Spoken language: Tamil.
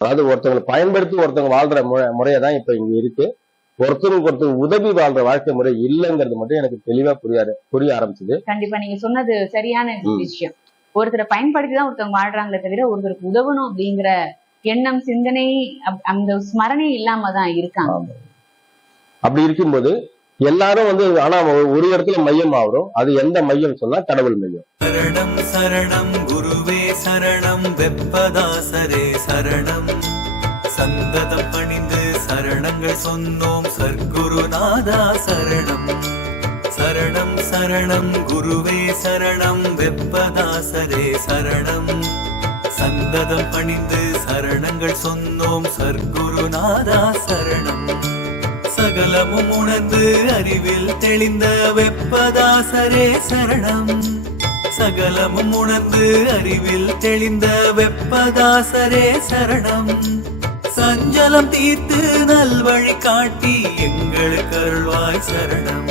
அதாவது ஒருத்தவங்களை பயன்படுத்தி ஒருத்தவங்க வாழ்ற முறை முறையை தான் இப்ப இங்க இருக்கு. ஒருத்தருக்கு ஒருத்தர் உதவி வாழ்ற வாழ்க்கை முறை இல்லைங்கிறது மட்டும் எனக்கு தெளிவா புரியாது புரிய ஆரம்பிச்சது. கண்டிப்பா நீங்க சொன்னது சரியான. விஷயம். ஒருத்தரை பயன்படுத்தி தான் ஒருத்தவங்க வாழ்றாங்களே தவிர ஒருத்தருக்கு உதவணும் அப்படிங்கிற எண்ணம் சிந்தனை அந்த ஸ்மரணை இல்லாம தான் இருக்காங்க அப்படி இருக்கும்போது எல்லாரும் வந்து ஆனா ஒரு- இடத்துல மையம் ஆகும் அது எந்த மையம் சொன்னா கடவுள் மையம். சரணம் சரணம் குருவே சரணம் வெப்பதாசரே சரணம். சந்ததம் பணிந்து சரணங்கள் சொன்னோம் சர்க்குருநாதா சரணம். சரணம் சரணம் குருவே சரணம் வெப்பதாசரே சரணம். சந்ததம் பணிந்து சரணங்கள் சொன்னோம் சர்க்குருநாதா சரணம். சகலமும் உணர்ந்து அறிவில் தெளிந்த வெப்பதாசரே சரணம். சகலமும் உணர்ந்து அறிவில் தெளிந்த வெப்பதாசரே சரணம். சஞ்சலம் தீர்த்து நல்வழி காட்டி எங்களுக்கு அருள்வாய் சரணம்.